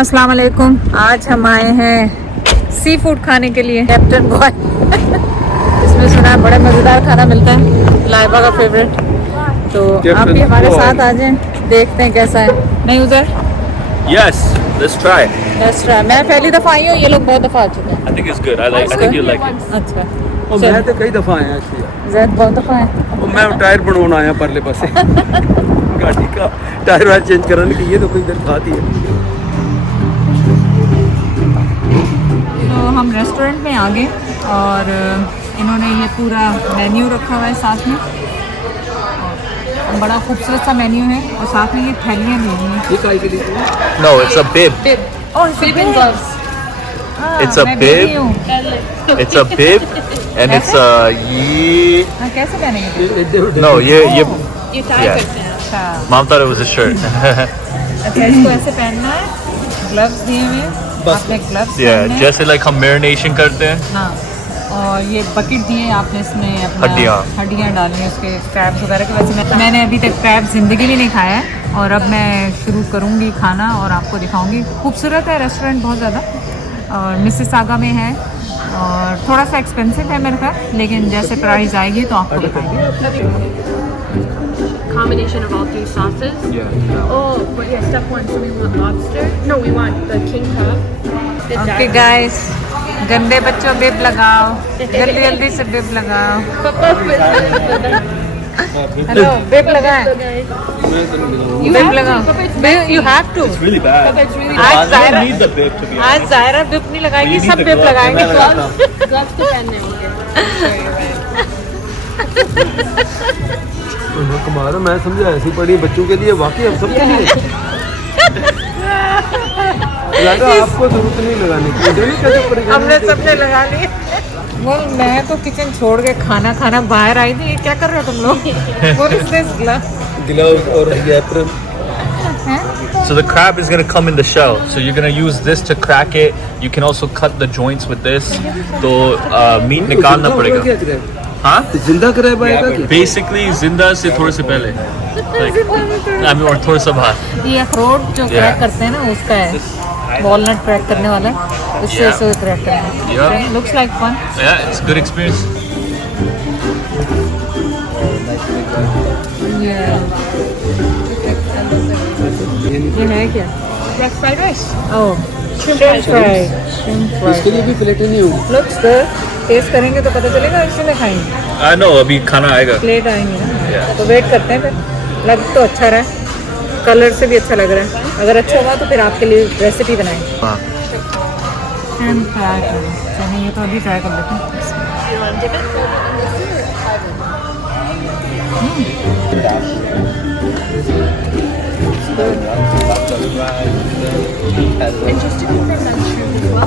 अस्सलाम वालेकुम। आज हम आए हैं सी फूड खाने के लिए कैप्टन बॉय। इसमें सुना है बड़ा मज़ेदार खाना मिलता है, लाइबा का फेवरेट। तो आप भी हमारे साथ आ जाएं, देखते हैं कैसा है। नहीं उधर Yes, let's try. Let's try। मैं पहली दफ़ा आई हूँ, ये लोग बहुत दफ़ा आ चुके हैं। I think it's good. I think you'll like it. अच्छा ਉਹ ਮੈਂ ਤੇ ਕਈ ਦਫਾ ਆਇਆ ਇੱਥੇ जैद बहुत दफ़ा है। ਉਹ ਮੈਂ ਟਾਇਰ ਬਣਾਉਣ ਆਇਆ ਪਰਲੇ ਪਾਸੇ गाड़ी का टायर वायर चेंज करने के लिए तो कोई इधर खाती है। तो हम रेस्टोरेंट में आ गए और इन्होंने ये पूरा मेन्यू रखा हुआ है साथ में। बड़ा खूबसूरत सा मेन्यू है और साथ में ये थैलियाँ दी हुई हैं। ये काय के लिए? No, it's a bib. Sleeping gloves। It's a bib. It's a bib, and it's a ye. कैसे पहनेंगे? No, ये ये टाई Yeah. करते हैं। अच्छा Mom thought it was a shirt. अच्छा, इसको ऐसे पहनना है। ग्लव्स दिए हुए हैं, आपने ग्लव्स Yeah, जैसे like हम marination करते हैं. हाँ। और ये बकेट दिए हैं आपने, इसमें अपना हड्डियाँ डालनी है उसके, क्रैब्स वगैरह के। वैसे मैंने अभी तक क्रैब ज़िंदगी में नहीं खाया है और अब मैं शुरू करूँगी खाना और आपको दिखाऊँगी। खूबसूरत है रेस्टोरेंट बहुत ज़्यादा और मिसिसागा में है और थोड़ा सा एक्सपेंसिव है मेरे ख्याल, लेकिन जैसे प्राइस आएगी तो आपको बताएंगे। Combination of all three sauces. Yeah. Oh, but yeah, step one. So we want lobster. No, we want the king crab. The okay guys, गंदे बच्चों बिब लगाओ, जल्दी जल्दी से बिब लगाओ। हेलो, बिब लगाएं, बिब लगाओ। You have to. It's really bad. आज I Zahira don't need the bib to be आज honest. ज़ाहिरा बिब नहीं लगाएगी, You need सब the बिब glove. लगाएंगे। मैं लगाता हूँ। gloves to pehne कमाल है, मैं समझा ऐसी पड़ी बच्चों के लिए, वाकई अब सबके लिए लगा आपको जरूरत नहीं लगाने की। मुझे नहीं कैसे परेशानी हमने होती है। सबने लगा लिए। बोल मैं तो किचन छोड़ के खाना बाहर आई थी, ये क्या कर रहे हो तुम लोग? What is this glove? Gloves और ये apron. So the crab is gonna come in the shell. So you're gonna use this to crack it. You can also cut the joints with this. तो meat निकालना पड़ेगा. हाँ? जिंदा crab आएगा क्या? Basically जिंदा से थोड़े से पहले. Like, I mean, और थोड़ा सा बाहर. ये अखरोट जो क्रैक करते हैं ना उसका है, वॉलनट क्रैक करने वाला, उससे ऐसे क्रैक करना Yeah. है। Looks like fun. Yeah, it's a good experience. ये है क्या? That's fried rice. Oh, shrimp fry। इसके लिए भी प्लेटें नहीं होंगी। Looks good. टेस्ट करेंगे तो पता चलेगा, इसी में खाएंगे। I know अभी खाना आएगा. प्लेट आएंगे ना, Yeah. तो वेट करते हैं फिर। लग तो अच्छा रहा है, कलर से भी अच्छा लग रहा है। अगर अच्छा होगा तो फिर आपके लिए रेसिपी बनाएंगे। हाँ. हम ट्राई करें, चलिए ये तो अभी ट्राई कर लेते हैं। You want to dip it? And just to confirm that shrimp as well. I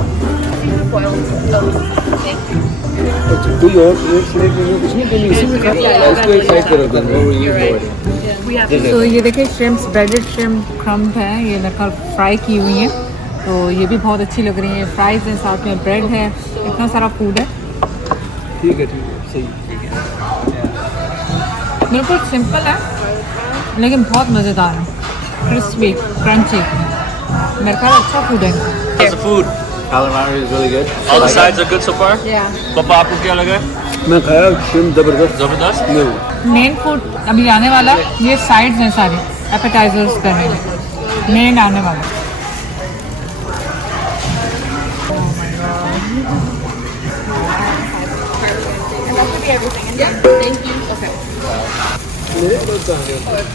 think the boiled thing. कोई और प्लेट नहीं है, कुछ नहीं, तुम इसी में खा लो। इसको एक साइड करो देन, वो ये We have तो ये देखिए श्रिम्प्स, ब्रेडेड श्रिम्प क्रम्प है, ये लगभग फ्राई की हुई हैं, तो ये भी बहुत अच्छी लग रही है। फ्राइज हैं, साथ में ब्रेड है, इतना सारा फूड है। ठीक है सही। बिल्कुल सिंपल है लेकिन बहुत मज़ेदार है, क्रिस्पी क्रंची। मेरे ख्याल अच्छा फूड है। How's the food? Calamari is really good. All the sides are good so far? Yeah. पापा आपको क्या लगा? मैं खाया श्रिम्प जबरदस्त। जबरदस्त? नहीं मेन फूड अभी आने वाला है, ये साइड्स हैं सारे एपेटाइजर्स करने, मेन आने वाला है। Thank you. Okay.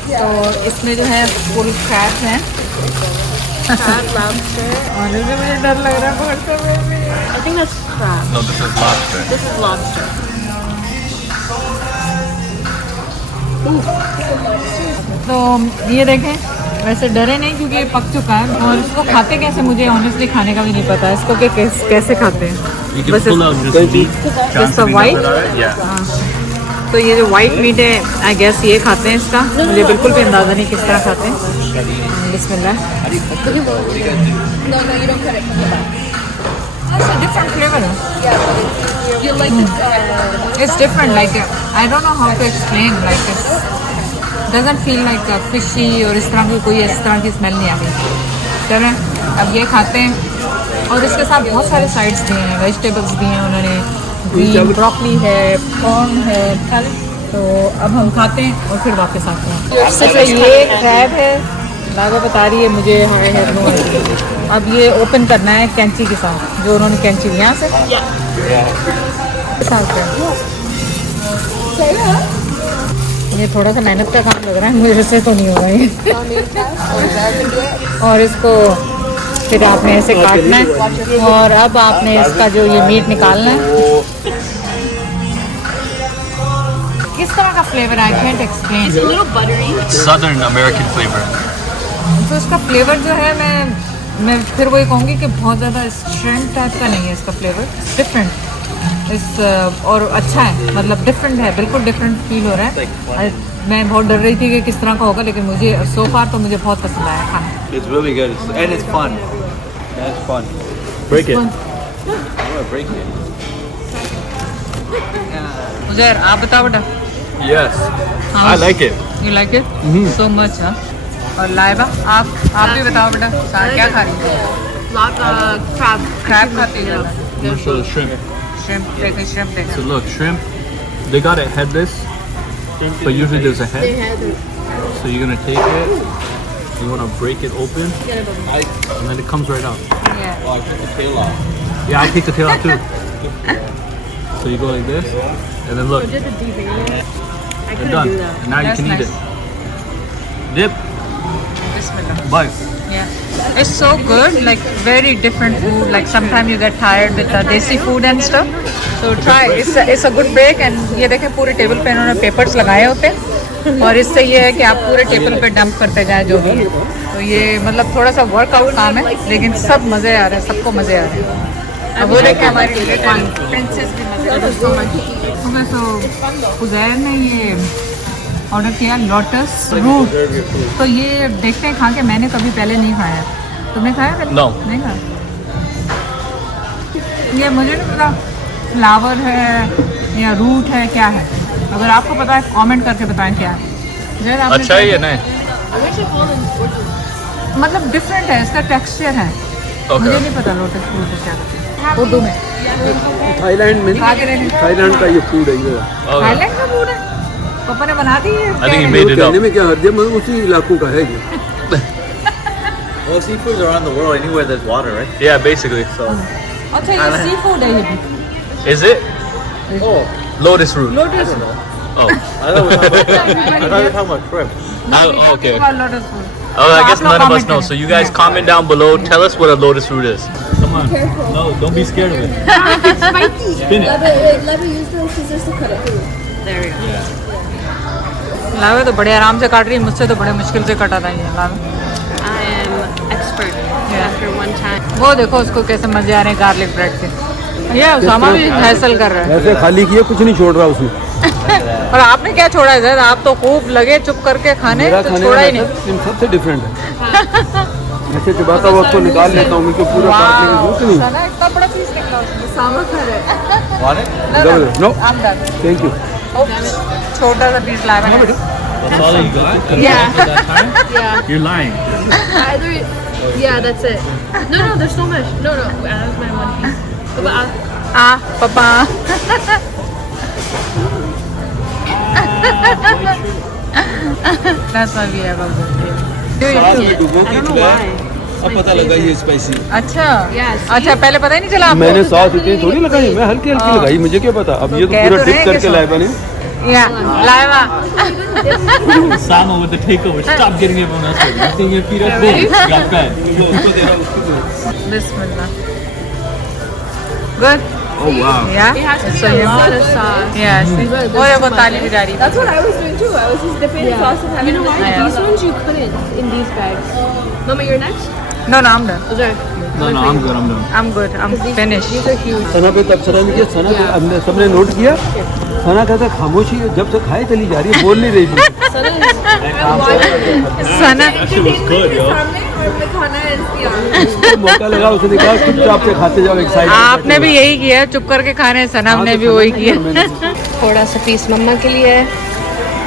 तो इसमें जो है फुल क्रैब है। Lobster. आने से मुझे डर लग रहा है पकड़ते हुए। I think that's crab. No, this is lobster. This is lobster. तो ये देखें, वैसे डरे नहीं क्योंकि ये पक चुका है और इसको खाते कैसे मुझे ऑनेस्टली खाने का भी नहीं पता, इसको कि कैसे खाते हैं। You can बस pull out just meat. Just the white? Yeah. तो ये जो वाइट मीट है आई गेस ये खाते हैं इसका, मुझे बिल्कुल भी अंदाज़ा नहीं किस तरह खाते हैं। बिस्मिल्लाह। No, you don't cut it. Different flavour है। You like the It's different, like I don't know how to explain, like it doesn't feel like fishy और इस तरह की कोई इस तरह की स्मेल नहीं आती। चलें अब ये खाते हैं और इसके साथ बहुत सारे साइड्स दिए हैं, वेजिटेबल्स दिए हैं उन्होंने, ग्रीन ब्रोकली है, कॉर्न है, फल। तो अब हम खाते हैं और फिर वापस आते हैं। अच्छा ये क्रैब है, लावा बता रही है मुझे, हाय है नो आइडिया। अब ये ओपन करना है कैंची के साथ, जो उन्होंने कैंची यहाँ से ये थोड़ा सा मेहनत का काम लग रहा है, मुझे से तो नहीं होगा ये। और इसको फिर आपने ऐसे काटना है और अब आपने इसका जो ये मीट निकालना है। किस तरह का flavour I can't explain. It's a little buttery. Southern American flavor. तो इसका फ्लेवर जो है मैं फिर वही कहूँगी कि बहुत ज़्यादा स्ट्रेंथ टाइप का नहीं है इसका फ्लेवर, डिफरेंट और अच्छा है, मतलब डिफरेंट है, बिल्कुल डिफरेंट फील हो रहा है। मैं बहुत डर रही थी कि किस तरह का होगा, लेकिन मुझे सो फार तो मुझे बहुत पसंद आया खाना। It's really good and it's fun. That's fun. Break it. Break it. मुझे आप बताओ बेटा। Yes. I like it. You like it? So much, हाँ। और लाइबा आप भी बताओ बेटा, क्या खा रही है? Crab. क्रैब खाती है। I'm gonna show the shrimp. Shrimp देखें, श्रिम्प देखें। So look, shrimp. They got it headless, but usually there's a head. So you're gonna take it. You wanna break it open, and then it comes right out. Yeah. Oh, I took the tail off. Yeah, I take the tail out too. So you go like this, and then look, you're done. And now you That's can eat nice. it. Dip, Bismillah. bite. Yeah. It's so good, like very different food. Like sometimes you get tired with the desi food and stuff. So try. It's a good break. And ये देखें पूरे table पे इन्होंने papers लगाए होते हैं और इससे ये है कि आप पूरे टेबल पे डंप करते जाएं जो भी है। तो ये मतलब थोड़ा सा वर्कआउट काम है, लेकिन सब मज़े आ रहे हैं, सबको मज़े आ रहे हैं। अब वो देखें हमारी प्रिंसेस भी मज़े आ रहे हैं। तो उज़ैर ने ये ऑर्डर किया लोटस रूट, तो ये देखते हैं खा के, मैंने कभी पहले नहीं खाया। तुमने खाया पहले? No. नहीं खाया। ये मुझे नहीं पता फ्लावर है या रूट है, क्या है। अगर आपको पता है कमेंट करके बताएं क्या है। जरा आपने अच्छा है ये नहीं? I wish I called in Portuguese. मतलब डिफरेंट है, इसका टेक्सचर है। मुझे नहीं पता लोटस फ्रूट क्या कहते हैं उर्दू में। थाईलैंड में खा के देखें। थाईलैंड का ये फूड है ये। Okay. थाईलैंड का फूड है, पापा ने बना दी है। I think he क्या made it कहने up. में क्या हर्ज है, मतलब उसी इलाकों का है ये। Well, seafood's around the world, anywhere there's water, right? Yeah, basically. So, अच्छा ये सी फूड है ये भी। Is it? oh, Lotus root. Lotus Oh. I thought we were talking about shrimp. Oh, okay. Lotus food. Oh, I guess आप लोग none of us comment know. करें। So you guys comment down below. Tell us what a lotus root is. Come on. No, don't be scared of it. Spin it. Let me use the scissors to cut it through. लावे तो बड़े आराम से काट रही है, मुझसे तो बड़े मुश्किल से कटा था ये लावे। I am expert after one time. वो देखो उसको कैसे मजे आ रहे हैं गार्लिक ब्रेड के। ये उसामा भी फैसल कर रहा ऐसे खाली किए, कुछ नहीं छोड़ रहा उसमें। है। और आपने क्या छोड़ा है ज़रा? आप तो खूब लगे चुप करके खाने, मेरा तो खाने छोड़ा का ही नहीं। मेथड इन सबसे डिफरेंट है। ऐसे चबाता हुआ उसको निकाल लेता हूँ, क्योंकि पूरा काटने की जरूरत नहीं। साला इतना बड़ा पीस निकला उसमें। उसामा खा रहा है। Want it? जबरदस्त। No I'm done. Thank you. छोटा सा पीस लाया मैंने। That's all you got? Yeah. That time? Yeah. You're lying. Either, yeah, that's it. No, there's so much. No, that was my one piece. But पापा That's why we have a good I don't know why. अब पता लगा ये spicy. अच्छा Yes. अच्छा, पहले पता ही नहीं चला आपको? मैंने सॉस इतनी थोड़ी लगाई, मैं हल्की हल्की लगाई, मुझे क्या पता। अब ये तो कह पूरा तो डिप रहे कि करके सॉस। लाया बने। या लाइवा Sama with the takeover. Stop getting everyone else ready. You think you feed us? Boom. Got fed. Bismillah. Good. Oh wow. Yeah. It has to It's be so a yummy. lot of sauce. Yes. वो देखो ताली भी जा रही है। That's what I was doing too. I was just dipping in sauce and having You know what? Yeah. These ones you couldn't in these bags. Mama, you're next? No, I'm done. Those are. No, I'm good. I'm done. I'm good. I'm finished. These are huge. सना पे तबसरा नहीं किया, सना पे हमने सबने note किया। सना कहता खामोशी है, जब से खाए चली जा रही है, बोल नहीं रही बिल्कुल। सना That shit was good, yo. उसको मौका लगा, उसने कहा चुपचाप से खाते जाओ एक साइड। आपने भी यही किया, चुप करके खाने। सनम ने भी वही किया। थोड़ा सा पीस मम्मा के लिए है।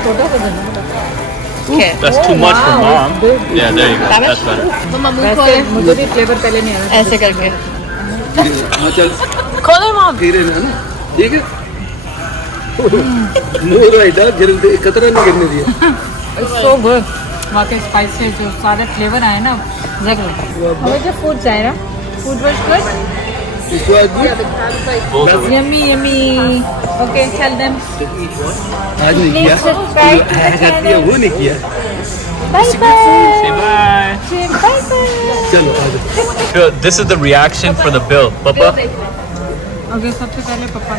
छोटा सा देना। Okay. That's too much for mom. Yeah, there you go. That's better. Mama, वैसे मुझे भी फ्लेवर पहले नहीं आया ऐसे करके हाँ चल खोलो मॉम धीरे ना ना ठीक है मोर आइडा गिर कतरा नहीं गिरने दिया सो गुड वाकई स्पाइसी जो सारे फ्लेवर आए ना जगह मुझे फूड चाहिए ना फूड वाज गुड इस बात भी yummy yummy okay tell them आज नहीं किया कहती है वो नहीं किया bye Say bye bye. Bye bye चलो आज So, this is the reaction for the bill. Papa? Okay सबसे पहले पापा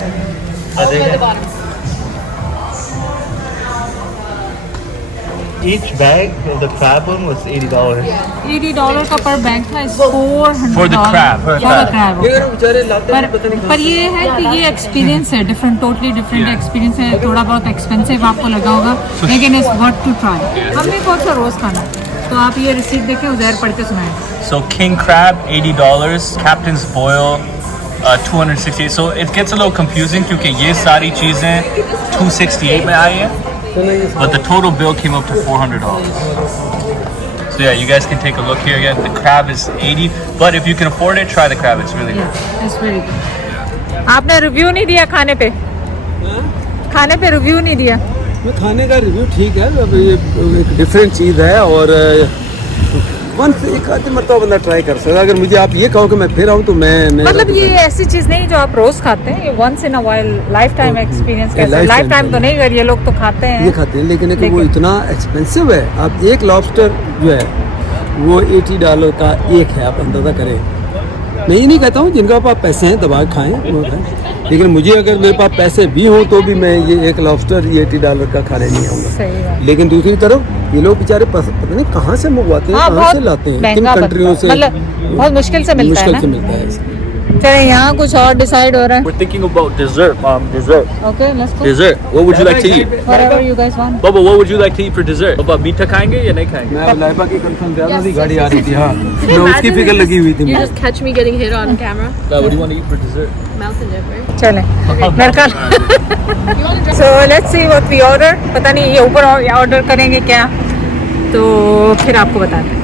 Each bag of the crab one was $80. $80 का पर बैंक था $400 For the crab. for the crab ये बेचारे लाते हैं पता नहीं पर ये है कि ये एक्सपीरियंस है डिफरेंट टोटली डिफरेंट एक्सपीरियंस है थोड़ा बहुत एक्सपेंसिव आपको लगा होगा लेकिन इट्स वर्थ टू ट्राई हमने कौन सा रोज खाना तो आप ये रिसीट देखें उधर पढ़ के सुनाएं So, king crab, $80. Captain's boil, 268. So, it gets a little confusing क्योंकि ये सारी चीज़ें 268 में आई हैं. But the total bill came up to $400. So yeah, you guys can take a look here again. The crab is 80, but if you can afford it, try the crab. It's really good. It's very good आपने review नहीं दिया खाने पे review नहीं दिया मैं खाने का रिव्यू ठीक है अब ये एक डिफरेंट चीज़ है और वंस एक आधी मरतबा बंदा ट्राई कर सकता है अगर मुझे आप ये कहो कि मैं फिर आऊँ तो मैं मतलब ये ऐसी चीज नहीं जो आप रोज खाते हैं ये once in a while lifetime experience कैसे lifetime लाइफ टाइम तो नहीं कर ये लोग तो खाते हैं ये खाते हैं लेकिन वो इतना एक्सपेंसिव है आप एक लॉबस्टर जो है वो $80 का एक है आप अंदाज़ा करें मैं ये नहीं कहता हूँ जिनका पास पैसे हैं दबा खाएं वो खाएं लेकिन मुझे अगर मेरे पास पैसे भी हों तो भी मैं ये एक लॉबस्टर ये $80 का खाने नहीं आऊँगा सही बात लेकिन दूसरी तरफ ये लोग बेचारे पता नहीं कहाँ से मंगवाते हैं कहाँ से लाते हैं किन कंट्रियों से मतलब बहुत मुश्किल से मिलता है मुश्किल ना से मिलता है चले यहाँ कुछ और डिसाइड हो रहा है We're thinking about dessert, Mom. Dessert. Okay let's go Dessert. What would you like to eat? Whatever you guys want Baba, what would you like to eat for dessert? Baba, मीठा खाएंगे या नहीं खाएंगे? मैं लाइबा की कंफर्म ज्यादा सी गाड़ी आ रही थी हाँ मैं उसकी फिक्र लगी हुई थी You just catch me getting hit on camera. What do you want to eat for dessert? Mountain Dew, right? चलें मेरे ख्याल so let's see what we order पता नहीं ये ऊपर ऑर्डर करेंगे क्या तो फिर आपको बताते हैं